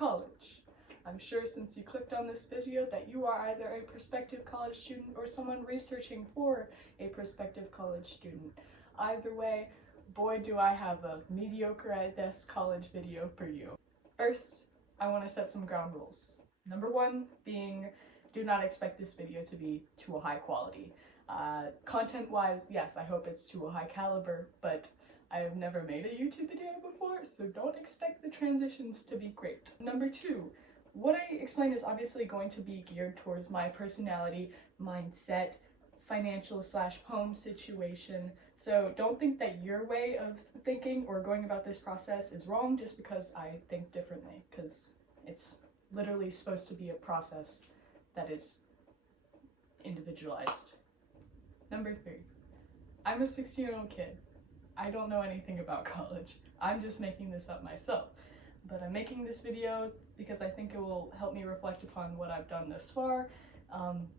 college. I'm sure since you clicked on this video that you are either a prospective college student or someone researching for a prospective college student. Either way, boy do I have a mediocre at best college video for you. First, I want to set some ground rules. Number one being, do not expect this video to be to a high quality. Content-wise, yes, I hope it's to a high caliber, but I have never made a YouTube video before, so don't expect the transitions to be great. Number two, what I explain is obviously going to be geared towards my personality, mindset, financial/home situation, so don't think that your way of thinking or going about this process is wrong just because I think differently, because it's literally supposed to be a process that is individualized. Number three, I'm a 16-year-old kid. I don't know anything about college. I'm just making this up myself. But I'm making this video because I think it will help me reflect upon what I've done thus far.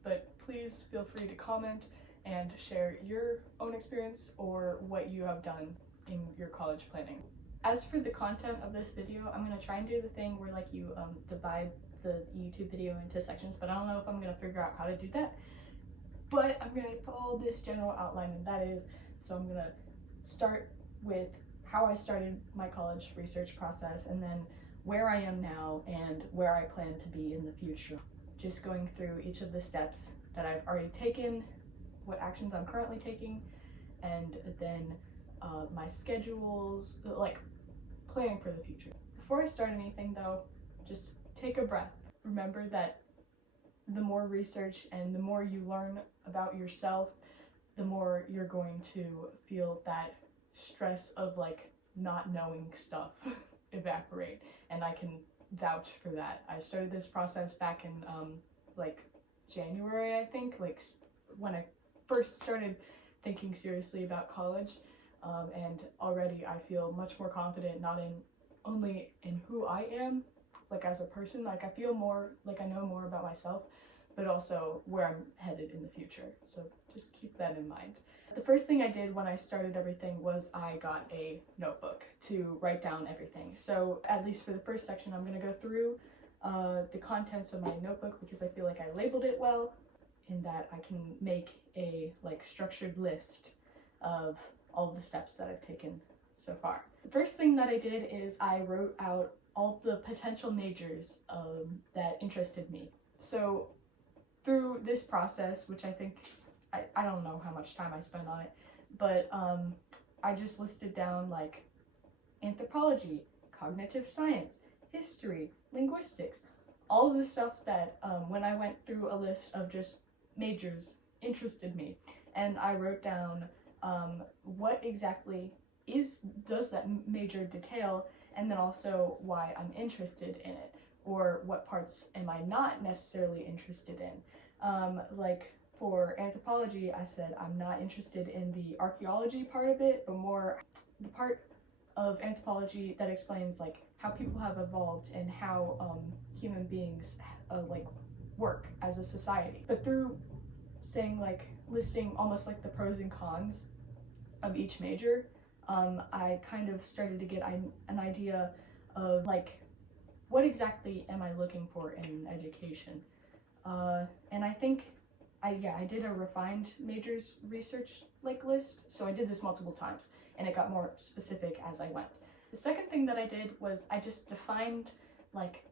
But please feel free to comment and share your own experience or what you have done in your college planning. As for the content of this video, I'm going to try and do the thing where like you divide the YouTube video into sections, but I don't know if I'm going to figure out how to do that. But I'm going to follow this general outline, and that is, so I'm going to start with how I started my college research process, and then where I am now and where I plan to be in the future. Just going through each of the steps that I've already taken, what actions I'm currently taking, and then my schedules, like planning for the future. Before I start anything though, just take a breath. Remember that the more research and the more you learn about yourself, the more you're going to feel that stress of like not knowing stuff evaporate, and I can vouch for that. I started this process back in like January, I think, like when I first started thinking seriously about college, and already I feel much more confident, not in only in who I am like as a person, like I feel more like I know more about myself, but also where I'm headed in the future. So just keep that in mind. The first thing I did when I started everything was I got a notebook to write down everything. So at least for the first section, I'm going to go through the contents of my notebook because I feel like I labeled it well, in that I can make a like structured list of all the steps that I've taken so far. The first thing that I did is I wrote out all the potential majors that interested me. So through this process, which I think, I don't know how much time I spent on it, but I just listed down like anthropology, cognitive science, history, linguistics, all of the stuff that when I went through a list of just majors interested me, and I wrote down what exactly does that major detail, and then also why I'm interested in it, or what parts am I not necessarily interested in. Like for anthropology, I said I'm not interested in the archaeology part of it, but more the part of anthropology that explains like how people have evolved and how human beings like work as a society. But through saying like listing almost like the pros and cons of each major, I kind of started to get an idea of like what exactly am I looking for in education. And I think I did a refined majors research like list, so I did this multiple times and it got more specific as I went. The second thing that I did was I just defined like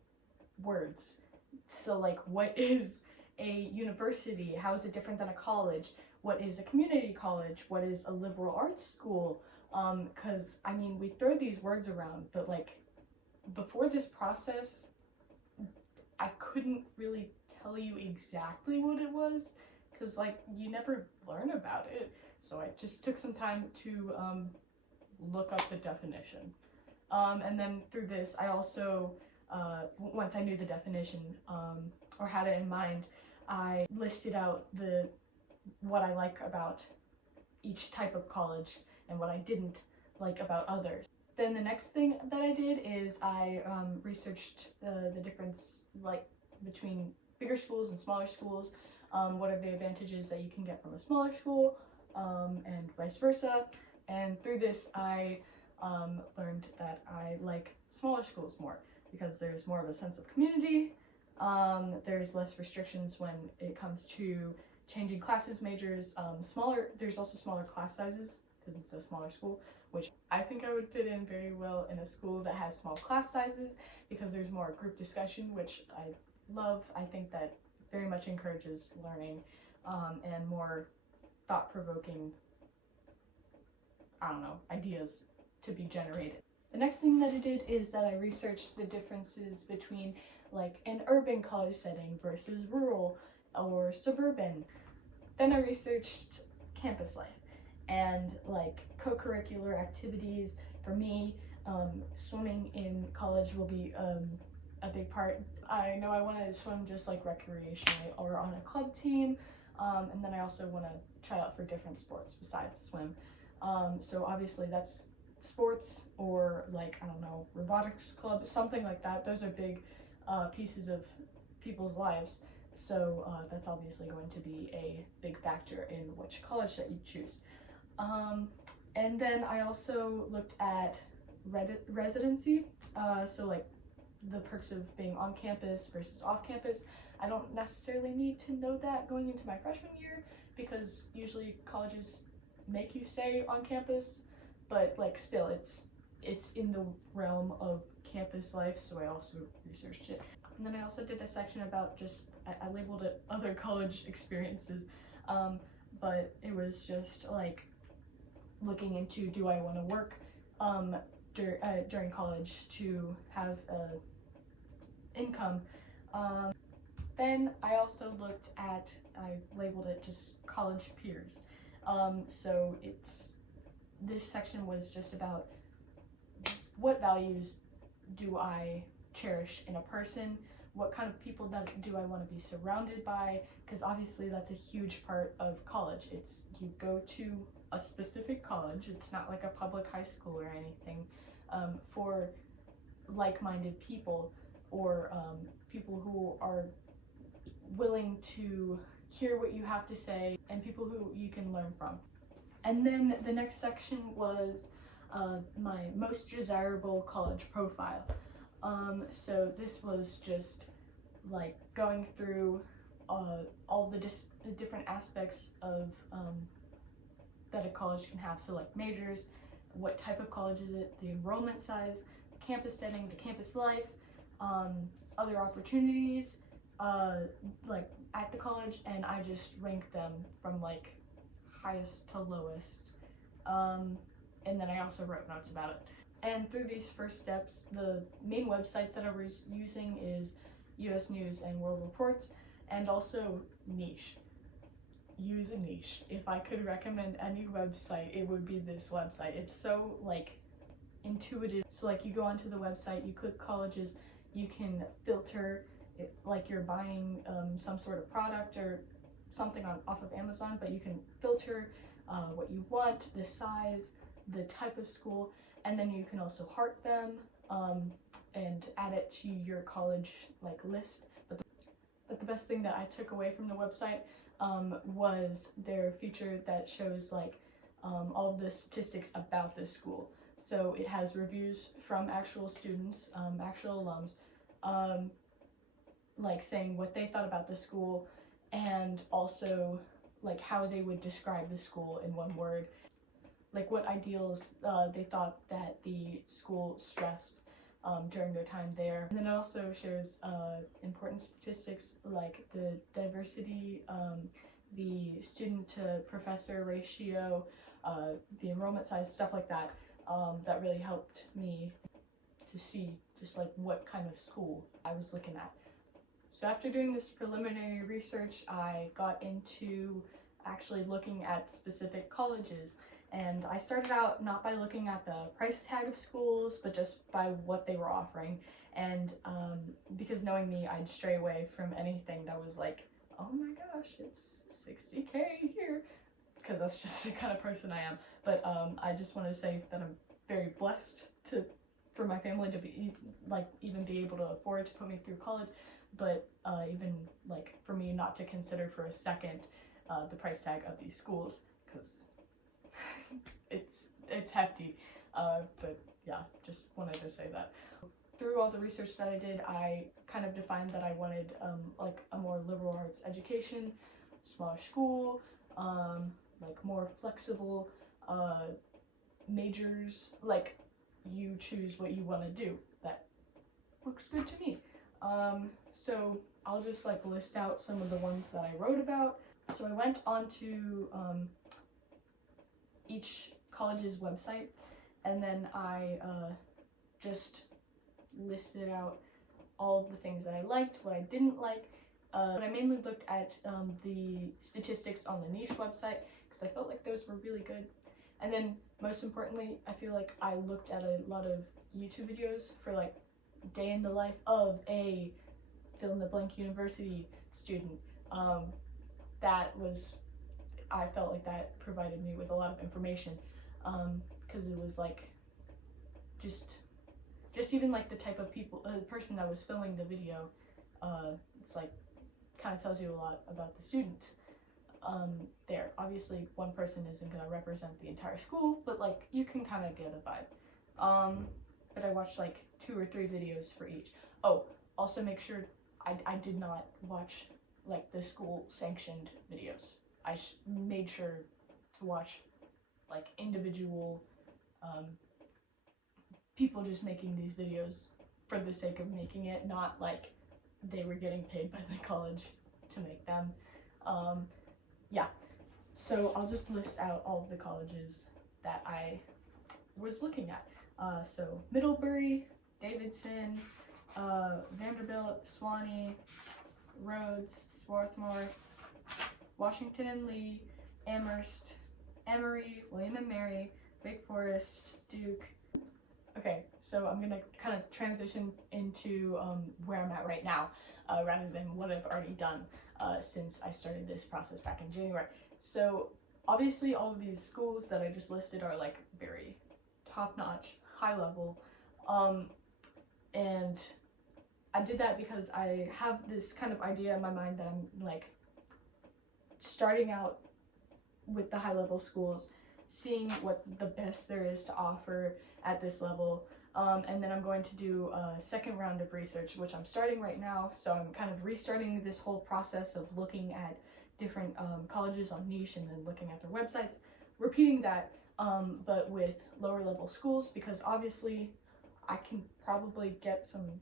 words. So like, what is a university? How is it different than a college? What is a community college? What is a liberal arts school? Because I mean, we throw these words around, but like before this process, I couldn't really tell you exactly what it was, because like you never learn about it. So I just took some time to look up the definition. And then through this, I also, once I knew the definition or had it in mind, I listed out what I like about each type of college and what I didn't like about others. Then the next thing that I did is I researched the difference like between bigger schools and smaller schools. What are the advantages that you can get from a smaller school, and vice versa. And through this, I learned that I like smaller schools more. because there's more of a sense of community. There's less restrictions when it comes to changing classes, majors, there's also smaller class sizes because it's a smaller school, which I think I would fit in very well in a school that has small class sizes because there's more group discussion, which I love. I think that very much encourages learning and more thought-provoking, ideas to be generated. The next thing that I did is that I researched the differences between like an urban college setting versus rural or suburban. Then I researched campus life and like co-curricular activities. For me, swimming in college will be a big part. I know I want to swim just like recreationally or on a club team, and then I also want to try out for different sports besides swim. So obviously that's sports or like, robotics club, something like that. Those are big pieces of people's lives. So that's obviously going to be a big factor in which college that you choose. And then I also looked at residency, so like the perks of being on campus versus off campus. I don't necessarily need to know that going into my freshman year because usually colleges make you stay on campus, but like still it's in the realm of campus life, so I also researched it. And then I also did a section about I labeled it other college experiences, but it was just like looking into, do I want to work during college to have income. Then I also looked at, I labeled it just college peers. So this section was just about what values do I cherish in a person, what kind of people do I want to be surrounded by, because obviously that's a huge part of college. You go to a specific college, it's not like a public high school or anything, for like-minded people or people who are willing to hear what you have to say and people who you can learn from. And then the next section was my most desirable college profile. So this was just like going through all the different aspects of that a college can have. So like majors, what type of college is it, the enrollment size, the campus setting, the campus life, other opportunities like at the college, and I just ranked them from like highest to lowest, and then I also wrote notes about it. And through these first steps, the main websites that I was using is US News and World Reports, and also niche. Use a niche. If I could recommend any website, it would be this website. It's so like intuitive. So like you go onto the website, you click colleges, you can filter. It's like you're buying some sort of product or something off of Amazon, but you can filter what you want, the size, the type of school, and then you can also heart them and add it to your college like list. But the best thing that I took away from the website was their feature that shows like all of the statistics about the school. So it has reviews from actual students, actual alums, like saying what they thought about the school, and also like how they would describe the school in one word, like what ideals they thought that the school stressed during their time there. And then it also shows important statistics like the diversity, the student to professor ratio, the enrollment size, stuff like that, that really helped me to see just like what kind of school I was looking at. So after doing this preliminary research, I got into actually looking at specific colleges. And I started out not by looking at the price tag of schools, but just by what they were offering. And because knowing me, I'd stray away from anything that was like, oh my gosh, it's $60K here, because that's just the kind of person I am. But I just want to say that I'm very blessed for my family to be even be able to afford to put me through college, but even like for me not to consider for a second the price tag of these schools, because it's hefty. But yeah, just wanted to say that. through all the research that I did, I kind of defined that I wanted like a more liberal arts education, smaller school, like more flexible majors, like you choose what you want to do. That looks good to me. So I'll just like list out some of the ones that I wrote about. So I went onto each college's website, and then I just listed out all of the things that I liked, what I didn't like. But I mainly looked at the statistics on the niche website because I felt like those were really good. And then most importantly, I feel like I looked at a lot of YouTube videos for like day in the life of a fill in the blank university student. I felt like that provided me with a lot of information, because it was like just even like the type of person that was filming the video. It's like kind of tells you a lot about the student there. Obviously one person isn't going to represent the entire school, but like you can kind of get a vibe. But I watched like 2 or 3 videos for each. Oh, also make sure I did not watch like the school sanctioned videos. I made sure to watch like individual people just making these videos for the sake of making it, not like they were getting paid by the college to make them. Yeah, so I'll just list out all of the colleges that I was looking at. So Middlebury, Davidson, Vanderbilt, Swanee, Rhodes, Swarthmore, Washington and Lee, Amherst, Emory, William and Mary, Wake Forest, Duke. Okay, so I'm gonna kind of transition into where I'm at right now, rather than what I've already done since I started this process back in January. So obviously all of these schools that I just listed are like very top-notch, high level, and I did that because I have this kind of idea in my mind that I'm like starting out with the high level schools, seeing what the best there is to offer at this level, and then I'm going to do a second round of research, which I'm starting right now. So I'm kind of restarting this whole process of looking at different colleges on niche and then looking at their websites, repeating that, but with lower level schools, because obviously I can probably get some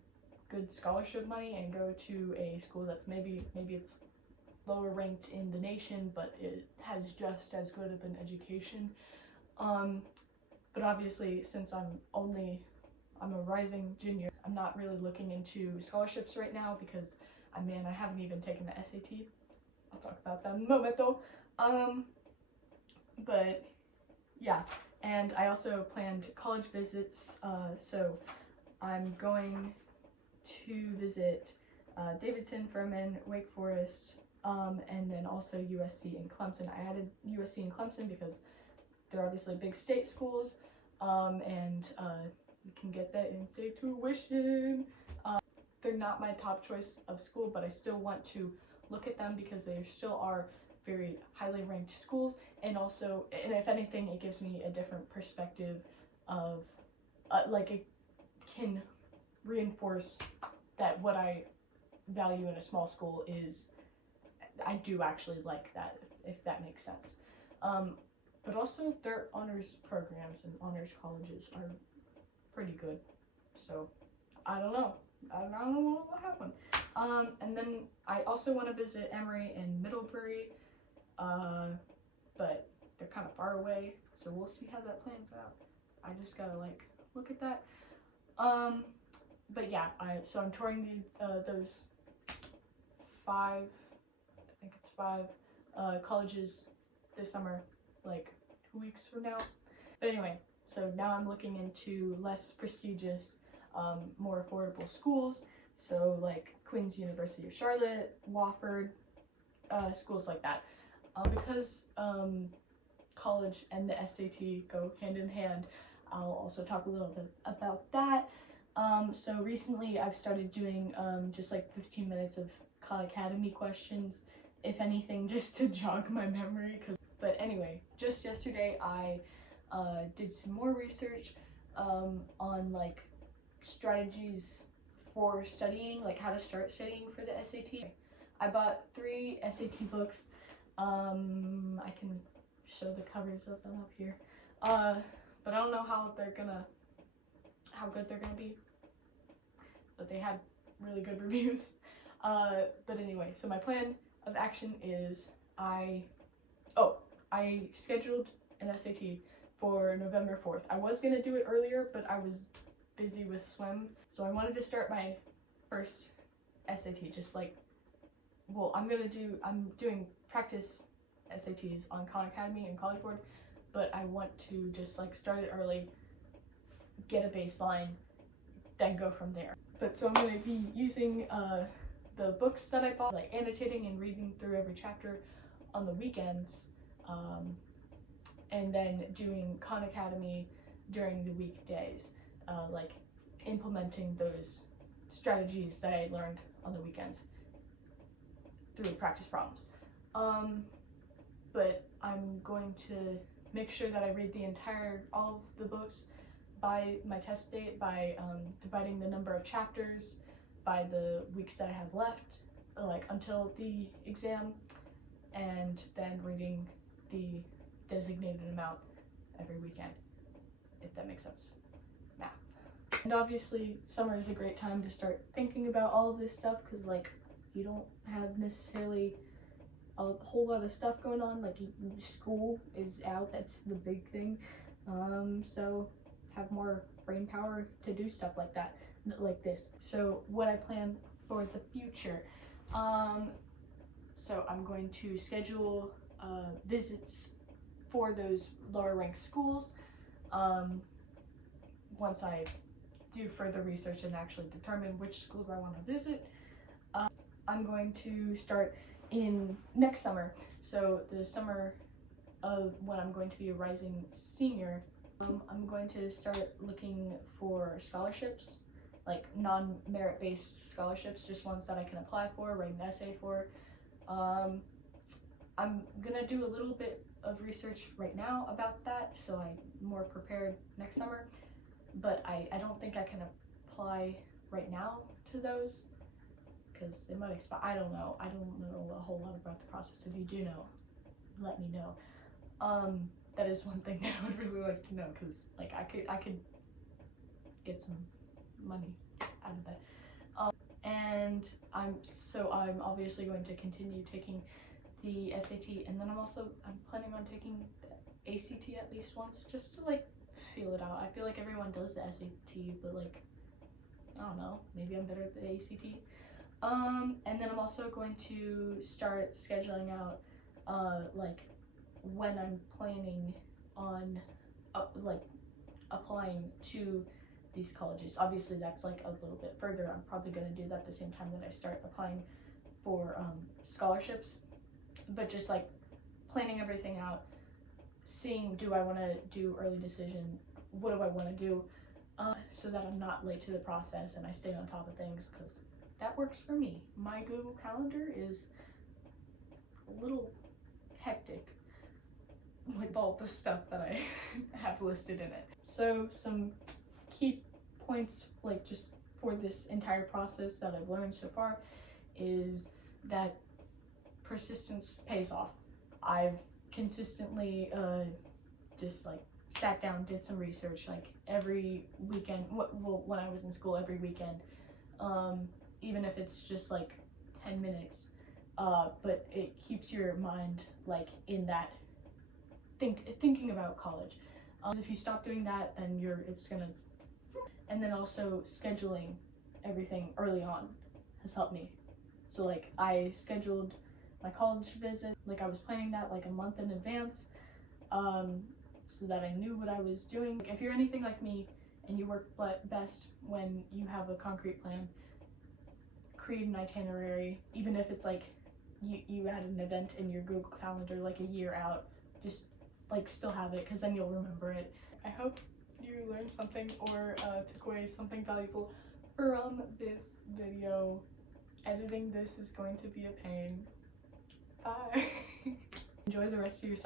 good scholarship money and go to a school that's maybe it's lower ranked in the nation, but it has just as good of an education. But obviously, since I'm a rising junior, I'm not really looking into scholarships right now because I haven't even taken the SAT. I'll talk about that in a moment though. But yeah, and I also planned college visits, so I'm going to visit Davidson, Furman, Wake Forest, and then also USC and Clemson. I added USC and Clemson because they're obviously big state schools, and you can get that in-state tuition. They're not my top choice of school, but I still want to look at them because they still are very highly ranked schools, and if anything, it gives me a different perspective of, like it can reinforce that what I value in a small school is I do actually like that, if that makes sense. But also their honors programs and honors colleges are pretty good. So I don't know what happened. And then I also want to visit Emory and Middlebury, but they're kind of far away, so we'll see how that plans out. I just gotta like look at that. But yeah, I'm touring those 5 colleges this summer, like 2 weeks from now. But anyway, so now I'm looking into less prestigious, more affordable schools, so like Queen's University of Charlotte, Wofford, schools like that, because college and the SAT go hand in hand. I'll also talk a little bit about that. So recently I've started doing just like 15 minutes of Khan Academy questions, if anything, just to jog my memory. But anyway, just yesterday I did some more research on like strategies for studying, like how to start studying for the SAT. I bought 3 SAT books. I can show the covers of them up here. But I don't know how good they're gonna be. But they had really good reviews. But anyway, so my plan of action is I scheduled an SAT for November 4th. I was gonna do it earlier, but I was busy with swim. So I wanted to start my first SAT, just like, well, I'm doing practice SATs on Khan Academy and College Board, but I want to just like start it early, get a baseline, then go from there. But so I'm going to be using the books that I bought, like annotating and reading through every chapter on the weekends, and then doing Khan Academy during the weekdays, like implementing those strategies that I learned on the weekends through practice problems. But I'm going to make sure that I read all of the books by my test date, by dividing the number of chapters by the weeks that I have left, like until the exam, and then reading the designated amount every weekend, if that makes sense. Math. And obviously summer is a great time to start thinking about all of this stuff, because like you don't have necessarily a whole lot of stuff going on, like school is out, that's the big thing, so have more brain power to do stuff like that, like this. So what I plan for the future, so I'm going to schedule visits for those lower ranked schools once I do further research and actually determine which schools I want to visit. I'm going to start in next summer, so the summer of when I'm going to be a rising senior. I'm going to start looking for scholarships, like non-merit based scholarships, just ones that I can apply for, write an essay for. I'm gonna do a little bit of research right now about that, so I'm more prepared next summer, but I don't think I can apply right now to those because they might expire. I don't know a whole lot about the process. If you do know, let me know. That is one thing that I would really like to know, because like I could get some money out of that. And I'm obviously going to continue taking the SAT, and then I'm planning on taking the ACT at least once, just to like feel it out. I feel like everyone does the SAT, but like I don't know, maybe I'm better at the ACT. And then I'm also going to start scheduling out like when I'm planning on like applying to these colleges. Obviously that's like a little bit further. I'm probably going to do that the same time that I start applying for scholarships, but just like planning everything out, seeing, do I want to do early decision, what do I want to do, so that I'm not late to the process and I stay on top of things, because that works for me. My Google Calendar is a little hectic with all the stuff that I have listed in it. So some key points, like just for this entire process that I've learned so far, is that persistence pays off. I've consistently just like sat down, did some research like every weekend, well when I was in school, every weekend, even if it's just like 10 minutes, but it keeps your mind like in that thinking about college. If you stop doing that, then it's gonna. And then also scheduling everything early on has helped me. So like I scheduled my college visit, like I was planning that like a month in advance, so that I knew what I was doing. If you're anything like me and you work best when you have a concrete plan, create an itinerary, even if it's like you had an event in your Google Calendar like a year out, just like still have it, because then you'll remember it. I hope you learned something or took away something valuable from this video. Editing this is going to be a pain. Bye. Enjoy the rest of your summer.